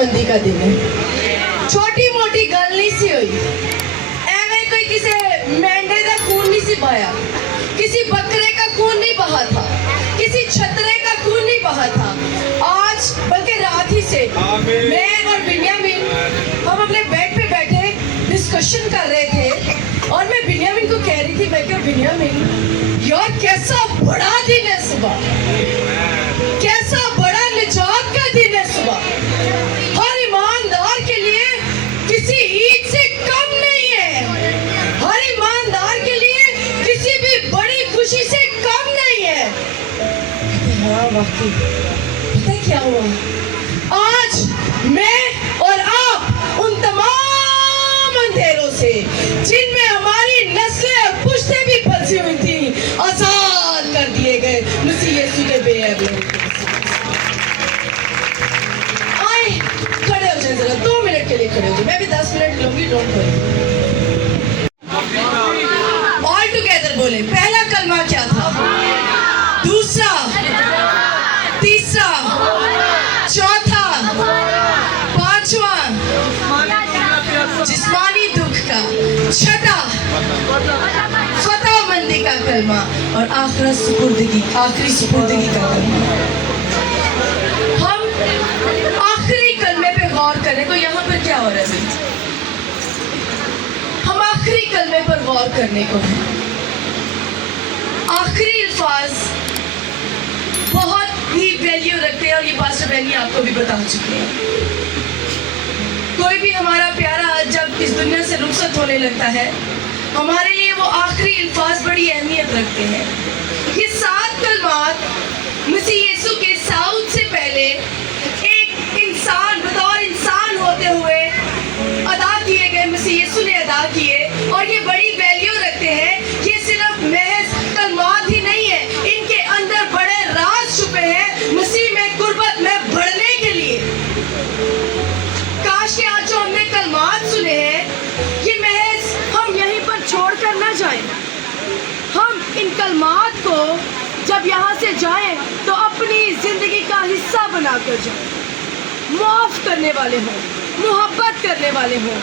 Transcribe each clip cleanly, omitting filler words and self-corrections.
रजामंदी का दिन है। छोटी मोटी गल नहीं सी हुई, एवं कोई किसी मेंढे का खून नहीं सी बहाया, किसी बकरे का खून नहीं बहा था, किसी छतरे का खून नहीं बहा था। आज बल्कि रात ही से मैं और बिन्यामिन हम अपने बेड पे बैठे डिस्कशन कर रहे थे और मैं बिन्यामिन को कह रही थी, मैं क्या बिन्यामिन यार कैसा बड़ा दिन है सुबह, कैसा बड़ा निजात का दिन है सुबह। हर ईमानदार के लिए किसी ईद से कम नहीं है, हर ईमानदार के लिए किसी भी बड़ी खुशी से कम नहीं है। हाँ वाकई पता क्या हुआ, आज मैं और आप उन तमाम अंधेरों से जिनमें हमारी नस्लें और पुश्तें भी फंसी हुई थी, आजाद कर दिए गए मसीह यीशु के बेअब आए। खड़े हो जाए जरा 2 मिनट के लिए खड़े हो जाए, मैं भी 10 मिनट लूंगी, डोंट वरी। ऑल टुगेदर बोले, पहला कलमा क्या था, दूसरा, तीसरा, चौथा, पांचवा जिस्मानी दुख का, छठा फतहमंदी का कलमा और आखिरी सुपुर्दगी का कलमा। हम आखिरी कलमे पे गौर करें तो यहाँ पर क्या हो रहा है, हम आखिरी कलमे पर गौर करने को है। आखिरी अल्फाज बहुत ही वैल्यू रखते हैं और ये पास्टर बहनी आपको भी बता चुके हैं। कोई भी हमारा प्यारा जब इस दुनिया से रुखसत होने लगता है, हमारे लिए वो आखिरी अल्फाज बड़ी अहमियत रखते हैं। ये 7 कलमात मसीह यीशु के साउद से पहले एक इंसान बतौर इंसान होते हुए अदा किए गए, मसीह यीशु ने अदा किए और ये बड़ी वैल्यू रखते हैं। ये सिर्फ महज कलमात ही नहीं है, इनके अंदर बड़े राज छुपे हैं मसीह में कुर्बत में बढ़ने के लिए। काश के आज जो हमने कलमात सुने हैं ये महज हम यहीं पर छोड़ कर ना जाएं, हम इन कलमात को जब यहाँ से जाएं तो अपनी जिंदगी का हिस्सा बनाकर जाएं, माफ करने वाले हों, मोहब्बत करने वाले हों,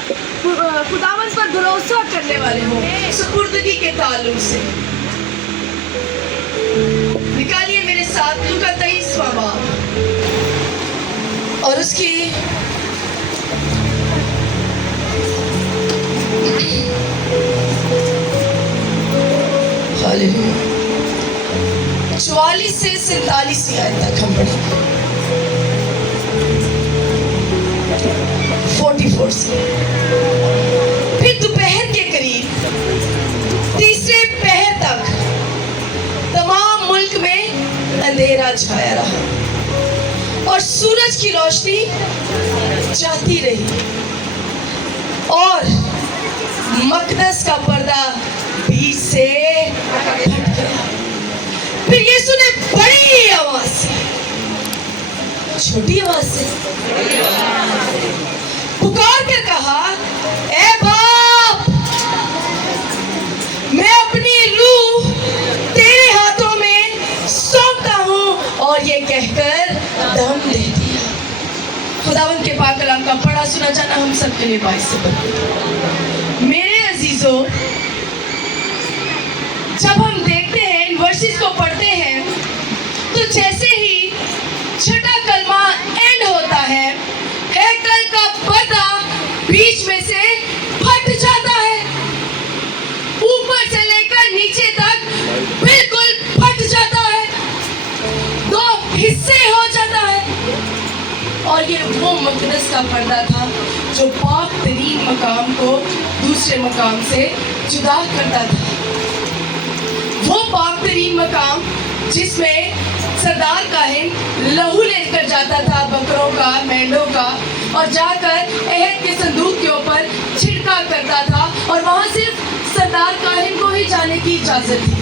खुदावंद पर भरोसा करने वाले हों, सुपुर्दगी के ताल्लुक से। निकालिए मेरे साथ लूका 23वां बाब और उसकी 44 से 47 आयत तक हम पढ़ेंगे। 44 से फिर दोपहर के करीब तीसरे पहर तक तमाम मुल्क में अंधेरा छाया रहा और सूरज की रोशनी जाती रही और मकदस का पर्दा बीच से फट गया। फिर यीशु ने बड़ी आवाज से, छोटी आवाज से पुकार कर कहा, ए बाप, मैं अपनी रूह तेरे हाथों में सौंपता हूं। और ये कहकर दम दे दिया। खुदावंद के पाक कलाम का पढ़ा सुना जाना हम सबके लिए बाइस से बने। मेरे अजीजों, जब हम देखते हैं इन वर्सेस को पढ़ते हैं तो जैसे ही छठा कलमा एंड होता है, हैकल का पर्दा बीच में से फट जाता है, ऊपर से लेकर नीचे तक बिल्कुल फट जाता है, 2 हिस्से हो जाता है। और ये वो मकदस का पर्दा था जो पाक तरीन मकाम को दूसरे मकाम से जुदा करता था। वो पाक तरीन मकाम जिसमें सरदार काहिन लहू लेकर जाता था बकरों का, मेंढों का, और जाकर अहद के संदूक के ऊपर छिड़का करता था और वहां सिर्फ सरदार काहिन को ही जाने की इजाजत थी,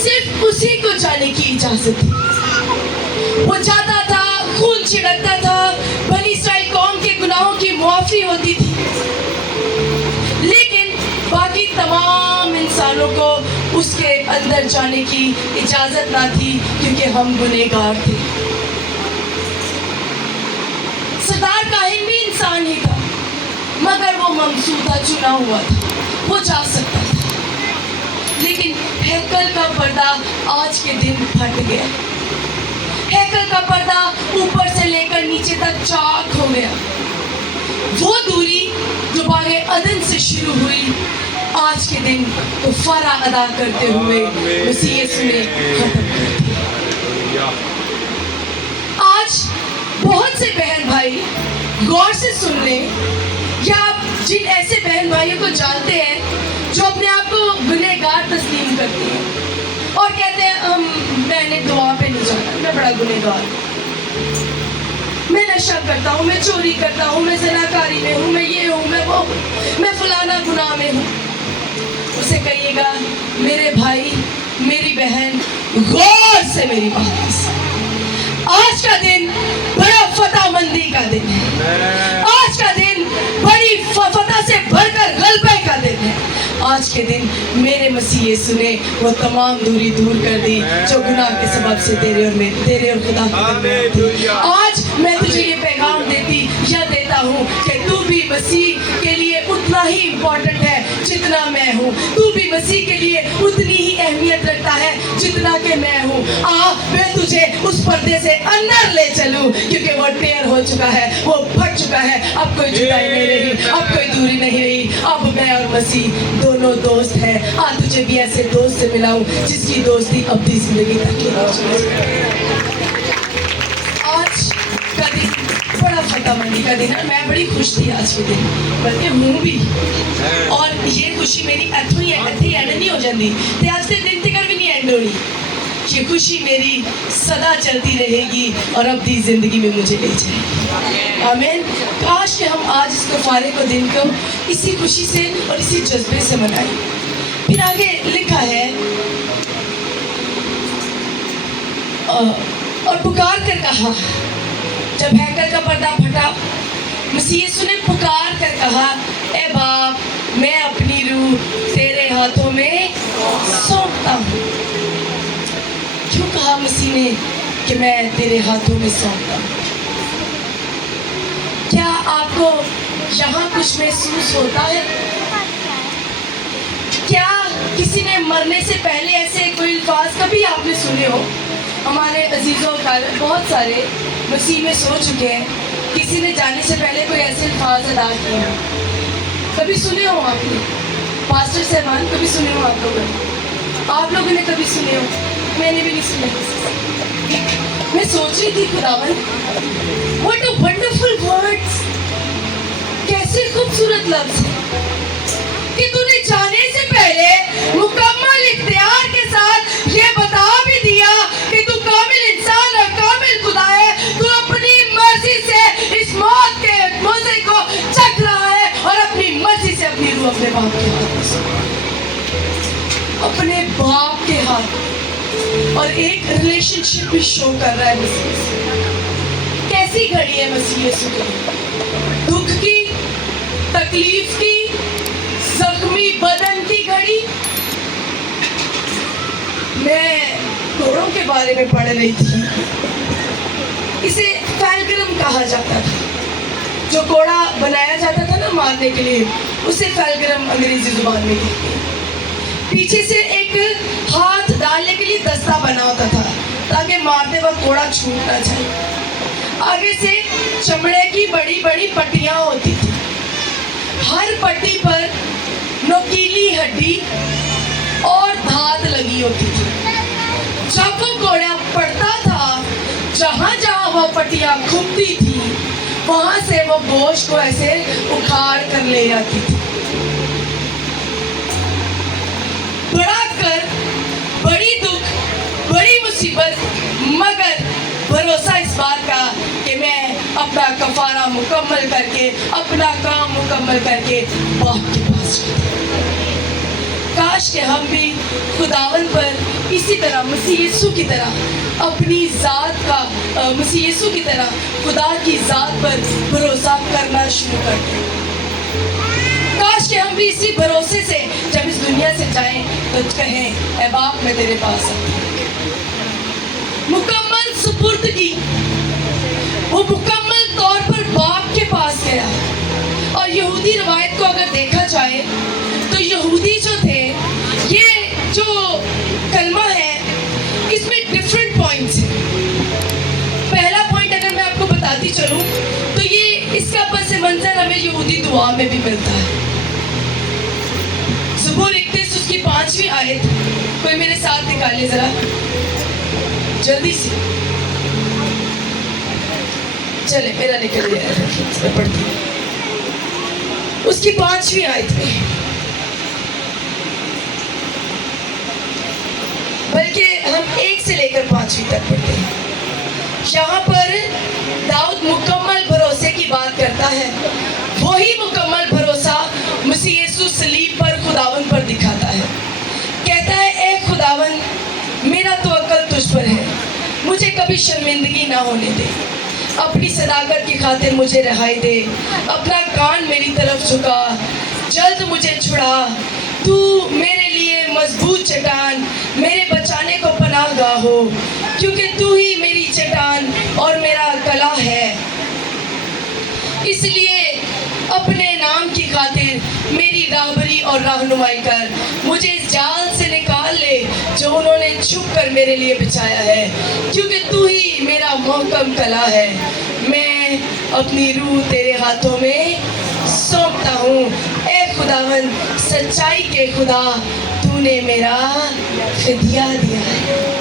सिर्फ उसी को जाने की इजाजत थी। वो जाता था, खून छिड़कता था, बनी इस्राएल कौम के गुनाहों की मुआफी होती थी, लेकिन बाकी तमाम इंसानों को उसके अंदर जाने की इजाजत ना थी क्योंकि हम गुनहगार थे। ममसूदा चुना हुआ था वो जा सकता था, लेकिन हैकल का पर्दा आज के दिन फट गया। हैकल का पर्दा ऊपर से लेकर नीचे तक चाक हो गया। वो दूरी जो बागे अदन से शुरू हुई आज के दिन तो फरा अदा करते हुए मसीह यीशु ने खत्म कर दिया। आज बहुत से बहन भाई गौर से सुन लें, या आप जिन ऐसे बहन भाइयों को जानते हैं जो अपने आप को गुनहगार तस्लीम करते हैं और कहते हैं मैंने दुआ पे नहीं जाना, मैं बड़ा गुनहगार, मैं नशा करता हूँ, मैं चोरी करता हूँ, मैं ज़नाकारी में हूँ, मैं ये हूँ, मैं वो हूँ, मैं फलाना गुनाह में हूँ। उसे कहिएगा मेरे भाई मेरी बहन गौर से मेरी बात सुन। आज का दिन बड़ा फतहमंदी का दिन है। आज का दिन बड़ी फतह से भरकर गलबे का दिन है। आज के दिन मेरे मसीह यीशु ने वो तमाम दूरी दूर कर दी जो गुनाह के सबब से तेरे और खुदा के दरमियान। आज मैं तुझे ये पैगाम देता हूँ कि तू भी मसीह के लिए उतना ही इम्पोर्टेंट है जितना मैं हूँ। तू भी मसीह के लिए उतनी ही अहमियत रखता है जितना कि मैं हूँ। मैं तुझे उस पर्दे से अंदर ले चलूँ, क्योंकि वो टेयर हो चुका है, वो फट चुका है। अब कोई जुदाई नहीं रही, अब कोई दूरी नहीं रही। अब मैं और मसीह दोनों दोस्त हैं। तुझे भी ऐसे दोस्त से मिलाऊं जिसकी दोस्ती अवधि जिंदगी तक की हो। आज का दिन बड़ा फतहमंदी का दिन है। मैं बड़ी खुश थी आज के दिन, बल्कि हूँ भी, और ये खुशी मेरी इतनी एंड नहीं हो जाती ते आज के दिन तक भी नहीं एंड होनी। ये खुशी मेरी सदा चलती रहेगी और अवधि जिंदगी में मुझे ले जाएगी। आमीन। काश कि हम आज इस कफारे को दिन को इसी खुशी से और इसी जज्बे से मनाएं। फिर आगे लिखा है और पुकार कर कहा, जब हैकल का पर्दा फटा मसीह यीशु ने पुकार कर कहा, ए बाप मैं अपनी रूह तेरे हाथों में सौंपता हूँ। क्यों कहा मसीह ने कि मैं तेरे हाथों में सौंपता हूँ? क्या आपको यहाँ कुछ महसूस होता है? क्या किसी ने मरने से पहले ऐसे कोई अल्फाज कभी आपने सुने हो? हमारे अजीज़ों का बहुत सारे मसीह में सो चुके हैं, किसी ने जाने से पहले कोई ऐसे अल्फाज अदा किए हो, कभी सुने हो आपने? पास्टर साहबान कभी सुने हो आप लोगों ने कभी सुने हो? मैंने भी नहीं सुने। मैं सोच रही थी खुदावन, व्हाट अ वंडरफुल वर्ड्स, कैसे खूबसूरत लफ्ज कि तूने जाने से पहले मुकम्मल इख्तियार के साथ ये बता भी दिया कि तू कामिल इंसान और कामिल खुदा है। तू अपनी मर्जी से इस मौत के मजे को चख रहा है और अपनी मर्जी से अपनी रूह अपने बाप के हाथ में, अपने बाप के हाथ, और एक रिलेशनशिप भी शो कर रहा है मसीह से। कैसी घड़ी है मसीह यीशु की? दुख की, तकलीफ की, जख्मी बदन की घड़ी। मैं घोड़ों के बारे में पढ़ रही थी। इसे फैलग्रम कहा जाता था। जो घोड़ा बनाया जाता था ना मारने के लिए, उसे फैलग्रम अंग्रेजी जुबान में कहते हैं। पीछे से एक हाथ डालने के लिए दस्ता बना होता था ताकि मारते वक्त घोड़ा छूट ना जाए। आगे से चमड़े की बड़ी बड़ी पट्टियां होती थी। हर पट्टी पर नोकीली हड्डी और धात लगी होती थी। जब वो घोड़ा पड़ता था, जहां जहां वो पट्टियां घूमती थी, वहां से वो गोश्त को ऐसे उखाड़ कर ले जाती थी। बड़ा कर, बड़ी दुख, बड़ी मुसीबत, मगर भरोसा इस बात का कि मैं अपना कफारा मुकम्मल करके, अपना काम मुकम्मल करके बाप के पास जाऊं। काश कि हम भी खुदावन पर इसी तरह मसीह यीशु की तरह अपनी ज़ात का, मसीह यीशु की तरह खुदा की ज़ात पर भरोसा करना शुरू कर दें। काश कि हम भी इसी भरोसे से जब इस दुनिया से जाएं तो कहें, ए बाप मैं तेरे पास आती हूं। मुकम्मल सुपुर्द की, वो मुकम्मल तौर पर बाप के पास गया। और यहूदी रवायत को अगर देखा जाए तो यहूदी जो थे, ये जो कलमा है इसमें डिफरेंट पॉइंट्स हैं। पहला पॉइंट अगर मैं आपको बताती चलूं तो ये इसका पस मंजर हमें यहूदी दुआ में भी मिलता है। ज़बूर 31 उसकी 5वीं आयत, कोई मेरे साथ निकाले जरा जल्दी से। चले मेरा निकल गया है, मैं पढ़ती हूँ उसकी 5वीं आयत में, बल्कि हम 1 से लेकर 5वीं तक पढ़ते हैं। यहाँ पर दाऊद मुकम्मल भरोसे की बात करता है। वही मुकम्मल भरोसा मसीह यीशु सलीब पर खुदावन पर दिखाता है। कहता है, ए खुदावन मेरा तवक्कल तुझ पर है, मुझे कभी शर्मिंदगी ना होने दे, अपनी सदाकत की खातिर मुझे रिहाई दे, अपना कान मेरी तरफ झुका, जल्द मुझे छुड़ा, तू मेरे लिए मजबूत चट्टान, मेरे बचाने को पनाहगाह हो, क्योंकि तू ही मेरी चट्टान और मेरा कला है। इसलिए अपने नाम की खातिर मेरी राहबरी और रहनुमाई कर, मुझे इस जाल से निकाल ले जो उन्होंने छुप कर मेरे लिए बिछाया है, क्योंकि तू ही मेरा मोहकम कला है। मैं अपनी रूह तेरे हाथों में सौंपता हूँ। ए खुदावन सच्चाई के खुदा, तूने मेरा फिदिया दिया है।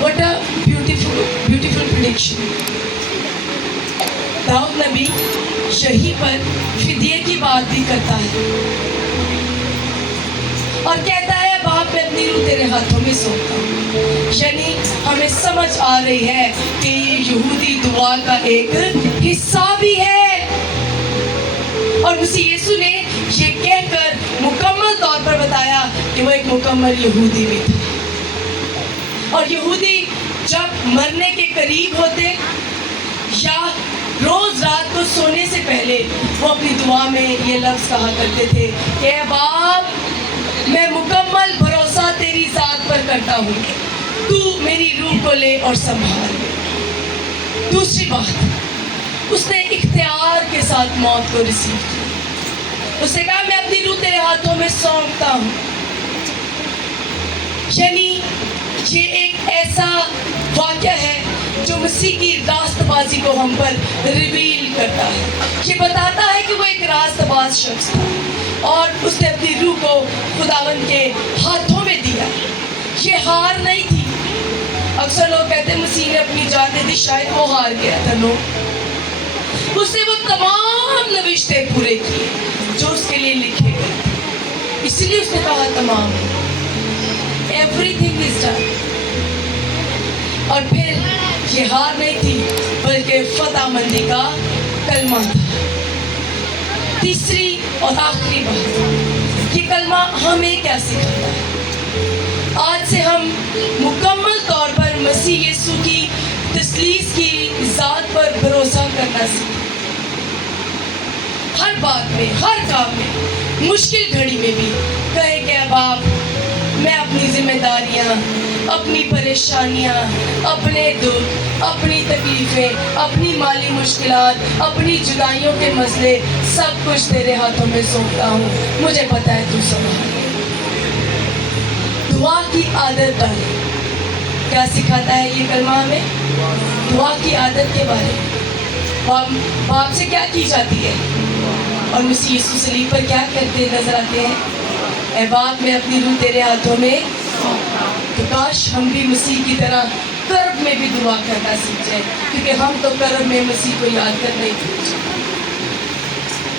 What a beautiful prediction. Dawood नबी यहीं पर फिदिये की बात भी करता है और कहता है, बाप मैं अपनी रूह तेरे हाथों में सौंपता हूँ। यानी हमें समझ आ रही है कि ये यहूदी दुआ का एक हिस्सा भी है। और मसीह यीशु ने ये कहकर मुकम्मल तौर पर बताया कि वो एक मुकम्मल यहूदी भी था। और यहूदी जब मरने के करीब होते या रोज रात को सोने से पहले वो अपनी दुआ में ये लफ्ज़ कहा करते थे कि बाप मैं मुकम्मल भरोसा तेरी ज़ात पर करता हूँ, तू मेरी रूह को ले और संभाल ले। दूसरी बात, उसने इख्तियार के साथ मौत को रिसीव किया। उसने कहा मैं अपनी रूह तेरे हाथों में सौंपता हूँ। यानी ये एक ऐसा वाक़या है जो मसीह की रास्तबाजी को हम पर रिवील करता है। ये बताता है कि वो एक रास्तबाज शख्स था और उसने अपनी रूह को खुदावन के हाथों में दिया। ये हार नहीं थी। अक्सर लोग कहते हैं मसीह ने अपनी जान दे दी, शायद वो हार गया था। नो, उसने वो तमाम नविश्ते पूरे किए जो उसके लिए लिखे गए। इसलिए उसने कहा तमाम, एवरीथिंग इज डन। और फिर ये हार नहीं थी बल्कि फतहमंदी का कलमा था। तीसरी और आखिरी बात, ये कलमा हमें क्या सिखाता है? आज से हम मुकम्मल तौर पर मसीह यीशु की तसलीस की ज़ात पर भरोसा करना सीखें। हर बात में, हर काम में, मुश्किल घड़ी में भी कहे कि बाप मैं अपनी जिम्मेदारियाँ, अपनी परेशानियाँ, अपने दुख, अपनी तकलीफ़ें, अपनी माली मुश्किलात, अपनी जुदाइयों के मसले सब कुछ तेरे हाथों में सौंपता हूँ। मुझे पता है तू संभाल। दुआ की आदत डालें। क्या सिखाता है ये कलमा हमें? दुआ की आदत के बारे में। बाप से क्या की जाती है और मसीह यीशु सलीब पर क्या कहते नजर आते हैं? ऐ बाप मैं अपनी रूह तेरे हाथों में। तो काश हम भी मसीह की तरह कर्ब में भी दुआ करना सीख जाए, क्योंकि हम तो कर्ब में मसीह को याद कर नहीं भूल जाते।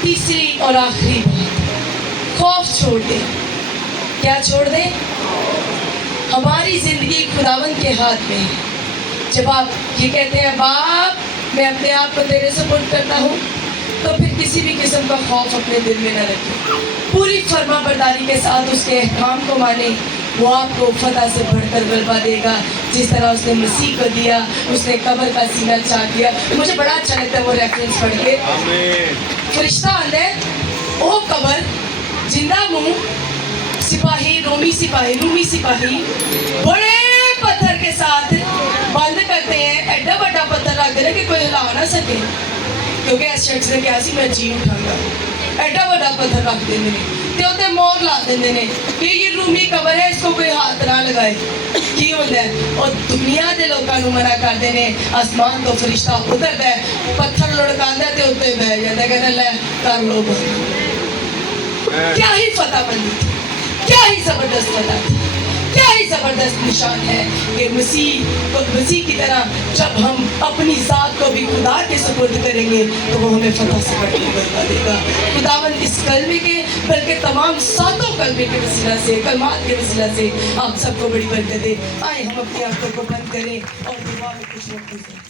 तीसरी और आखिरी बात, खौफ छोड़ दे। क्या छोड़ दे? हमारी जिंदगी खुदावंद के हाथ में है। जब आप ये कहते हैं बाप मैं अपने आप को तेरे सुपुर्द करता हूँ, तो फिर किसी भी किस्म का खौफ अपने दिल में न रखें। पूरी फर्माबरदारी के साथ उसके अहकाम को माने। वो आपको फतह से बढ़कर गलबा देगा, जिस तरह उसने मसीह को दिया। उसने कब्र का सीना चाक दिया। मुझे बड़ा अच्छा लगता है वो रेफरेंस पढ़ के। फरिश्ता अंदर ओ कब्र जिंदा मुंह, सिपाही रूमी सिपाही बड़े पत्थर के साथ बंद करते हैं। एड्डा बड़ा पत्थर रख दे कि कोई हिला ना सके। کیونکہ اس شخص نے کیا سی میں جی اٹھاؤں گا ایڈا بڑا پتھر رکھ دیں نے تے اوتے مور لا دیں نے کہ یہ رومی قبر ہے اس کو کوئی ہاتھ نہ لگائے کی ہوتا ہے اور دنیا دے لوگوں کو منع کر دیں نے آسمان تو فرشتہ اترتا ہے پتھر لڑکاندا ہے تے اوتے بیٹھ جاتا ہے کہنا لے کر لو کیا ہی فتح بندی تھی کیا ہی زبردست فتح تھی کیا ہی زبردست نشان ہے کہ مسیح کی طرح جب ہم اپنی ذات کو بھی خدا کے سپرد کریں گے تو وہ ہمیں فتح سے بڑھ کے بتا دے گا خداوند اس کلمے کے بلکہ تمام ساتوں کلمے کے وسیلہ سے کلمات کے وسیلہ سے آپ سب کو بڑی برکت دے آئے ہم اپنی آنکھوں کو بند کریں اور دعا میں کچھ وقت گزاریں